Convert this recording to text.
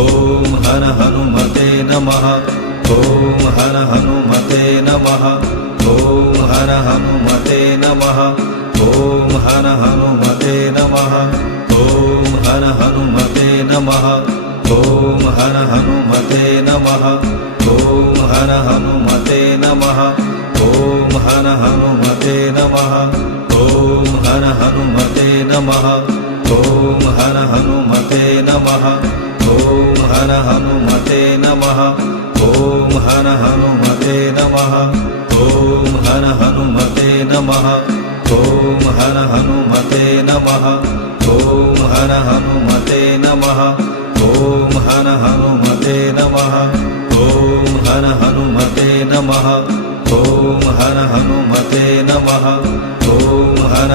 ॐ हर हनुमते नमः। ॐ हर हनुमते नमः। ॐ हर हनुमते नमः। ॐ हर हनुमते नमः। ॐ हर हनुमते नमः। ॐ हर हनुमते नमः। ॐ हर हनुमते नमः। ॐ हर हनुमते नमः। ॐ हर हनुमते नमः। ॐ हर हनुमते नमः। ॐ हर हनुमते नमः। ॐ हर हनुमते नमः। ॐ हर हनुमते नमः। ॐ हर हनुमते नमः। ॐ हर हनुमते नमः। ॐ हर हनुमते नमः। ॐ हर हनुमते नमः। ॐ हर हनुमते नमः। ॐ हर